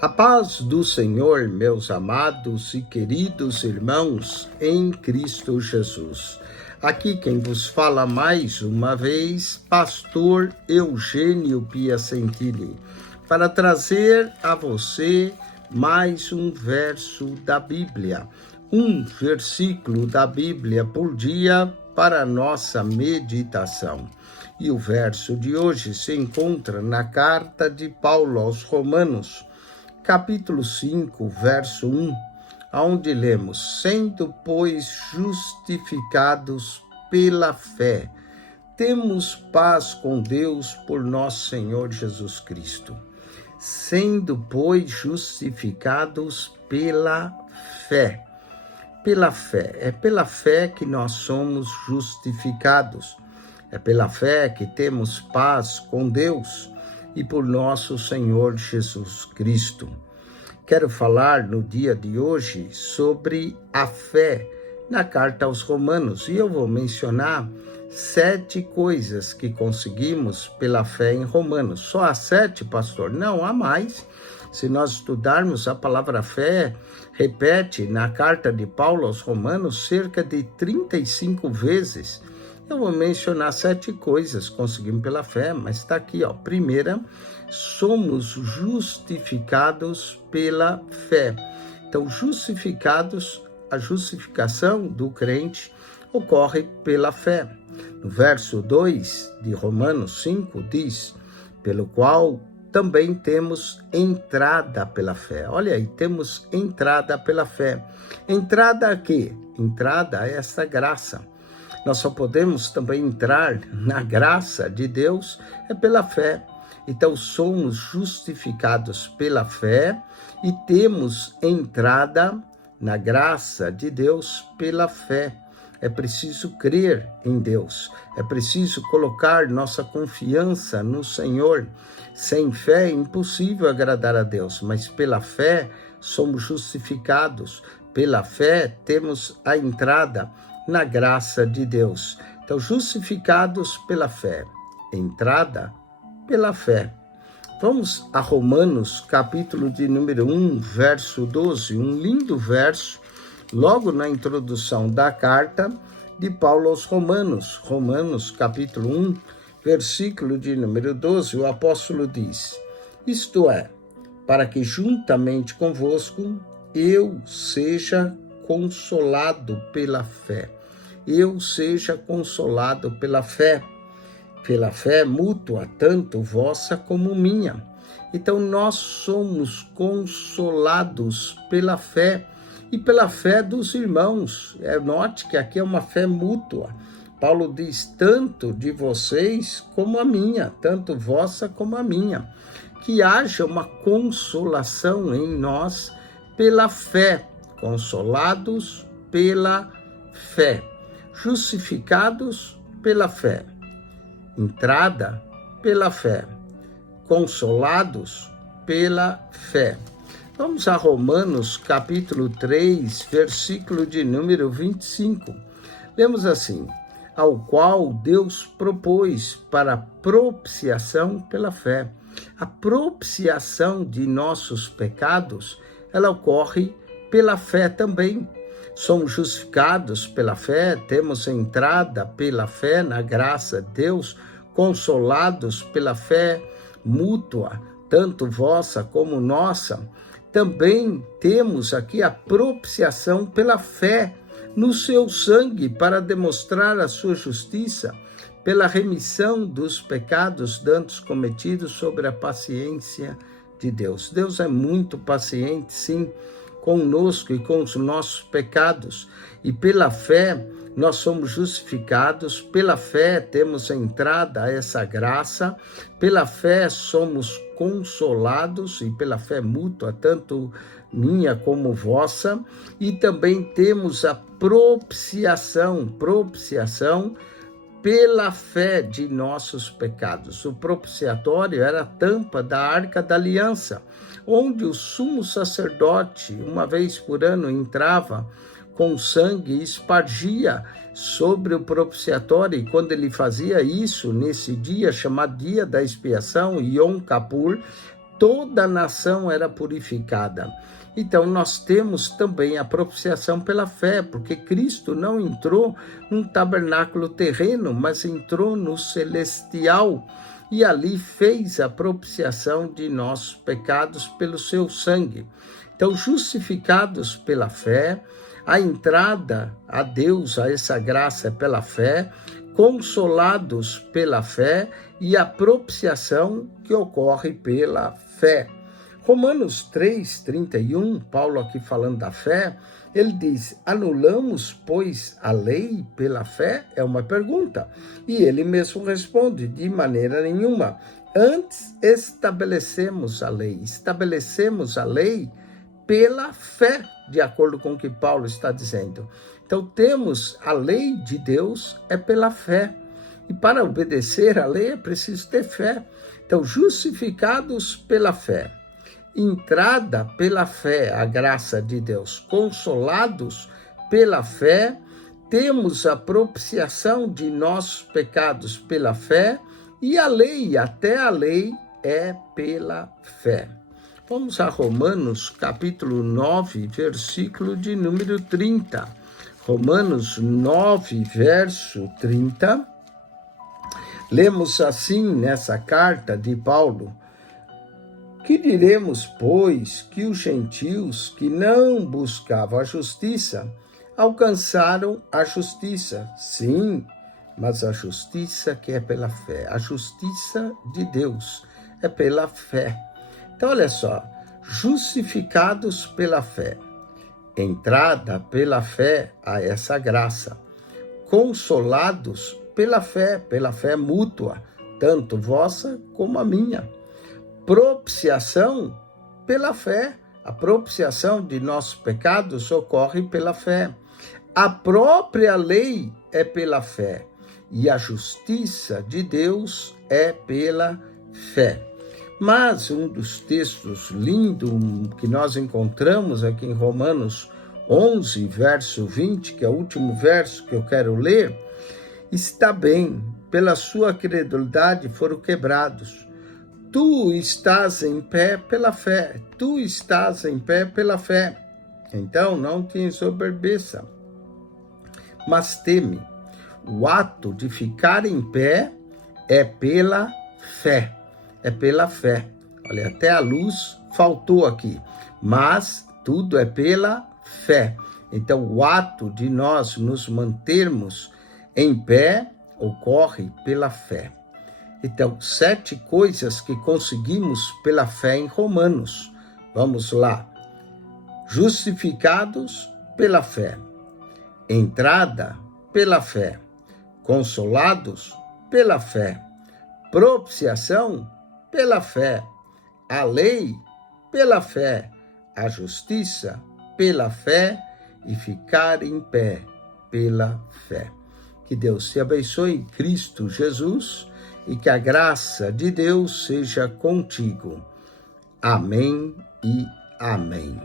A paz do Senhor, meus amados e queridos irmãos, em Cristo Jesus. Aqui quem vos fala mais uma vez, pastor Eugênio Piacentini, para trazer a você mais um verso da Bíblia, um versículo da Bíblia por dia para a nossa meditação. E o verso de hoje se encontra na carta de Paulo aos Romanos, capítulo 5, verso 1, onde lemos: sendo, pois, justificados pela fé, temos paz com Deus por nosso Senhor Jesus Cristo. Sendo, pois, justificados pela fé. Pela fé. É pela fé que nós somos justificados. É pela fé que temos paz com Deus e por nosso Senhor Jesus Cristo. Quero falar no dia de hoje sobre a fé na carta aos Romanos, e eu vou mencionar 7 coisas que conseguimos pela fé em Romanos. Só há 7, pastor? Não, há mais. Se nós estudarmos a palavra fé, repete na carta de Paulo aos Romanos cerca de 35 vezes. Eu vou mencionar 7 coisas que conseguimos pela fé, mas está aqui, ó. Primeira, somos justificados pela fé. Então, justificados, a justificação do crente ocorre pela fé. No verso 2 de Romanos 5 diz: pelo qual também temos entrada pela fé. Olha aí, temos entrada pela fé. Entrada a quê? Entrada a essa graça. Nós só podemos também entrar na graça de Deus pela fé. Então, somos justificados pela fé e temos entrada na graça de Deus pela fé. É preciso crer em Deus. É preciso colocar nossa confiança no Senhor. Sem fé é impossível agradar a Deus, mas pela fé somos justificados. Pela fé temos a entrada na graça de Deus. Então, justificados pela fé, entrada pela fé. Vamos a Romanos, capítulo de número 1, verso 12, um lindo verso, logo na introdução da carta de Paulo aos Romanos. Romanos, capítulo 1, versículo de número 12, o apóstolo diz: isto é, para que juntamente convosco eu seja consolado pela fé. Eu seja consolado pela fé mútua, tanto vossa como minha. Então, nós somos consolados pela fé e pela fé dos irmãos. Note que aqui é uma fé mútua. Paulo diz, tanto de vocês como a minha, tanto vossa como a minha. Que haja uma consolação em nós pela fé, consolados pela fé, justificados pela fé, entrada pela fé, consolados pela fé. Vamos a Romanos, capítulo 3, versículo de número 25. Lemos assim: ao qual Deus propôs para propiciação pela fé. A propiciação de nossos pecados, ela ocorre pela fé também. Somos justificados pela fé, temos entrada pela fé na graça de Deus, consolados pela fé mútua, tanto vossa como nossa. Também temos aqui a propiciação pela fé no seu sangue para demonstrar a sua justiça, pela remissão dos pecados dantes cometidos sobre a paciência de Deus. Deus é muito paciente, sim, conosco e com os nossos pecados, e pela fé nós somos justificados, pela fé temos entrada a essa graça, pela fé somos consolados, e pela fé mútua, tanto minha como vossa, e também temos a propiciação pela fé de nossos pecados. O propiciatório era a tampa da Arca da Aliança, onde o sumo sacerdote, uma vez por ano, entrava com sangue e espargia sobre o propiciatório, e quando ele fazia isso, nesse dia chamado Dia da Expiação, Yom Kippur, toda a nação era purificada. Então, nós temos também a propiciação pela fé, porque Cristo não entrou num tabernáculo terreno, mas entrou no celestial e ali fez a propiciação de nossos pecados pelo seu sangue. Então, justificados pela fé, a entrada a Deus, a essa graça é pela fé, consolados pela fé e a propiciação que ocorre pela fé. Romanos 3:31, Paulo aqui falando da fé, ele diz: anulamos, pois, a lei pela fé? É uma pergunta. E ele mesmo responde: de maneira nenhuma. Antes estabelecemos a lei. Estabelecemos a lei pela fé, de acordo com o que Paulo está dizendo. Então, temos a lei de Deus é pela fé. E para obedecer a lei é preciso ter fé. Então, justificados pela fé, entrada pela fé, a graça de Deus, consolados pela fé, temos a propiciação de nossos pecados pela fé, e a lei, até a lei, é pela fé. Vamos a Romanos, capítulo 9, versículo de número 30. Romanos 9, verso 30. Lemos assim nessa carta de Paulo: que diremos, pois, que os gentios que não buscavam a justiça alcançaram a justiça? Sim, mas a justiça que é pela fé, a justiça de Deus é pela fé. Então, olha só, justificados pela fé, entrada pela fé a essa graça, consolados pela fé mútua, tanto vossa como a minha. Propiciação pela fé. A propiciação de nossos pecados ocorre pela fé. A própria lei é pela fé. E a justiça de Deus é pela fé. Mas um dos textos lindos que nós encontramos aqui em Romanos 11, verso 20, que é o último verso que eu quero ler, está bem, pela sua credulidade foram quebrados. Tu estás em pé pela fé. Tu estás em pé pela fé. Então, não te ensoberbeça, mas teme. O ato de ficar em pé é pela fé. É pela fé. Olha, até a luz faltou aqui. Mas tudo é pela fé. Então, o ato de nós nos mantermos em pé ocorre pela fé. Então, 7 coisas que conseguimos pela fé em Romanos. Vamos lá. Justificados pela fé. Entrada pela fé. Consolados pela fé. Propiciação pela fé. A lei pela fé. A justiça pela fé. E ficar em pé pela fé. Que Deus te abençoe em Cristo Jesus. E que a graça de Deus seja contigo. Amém e amém.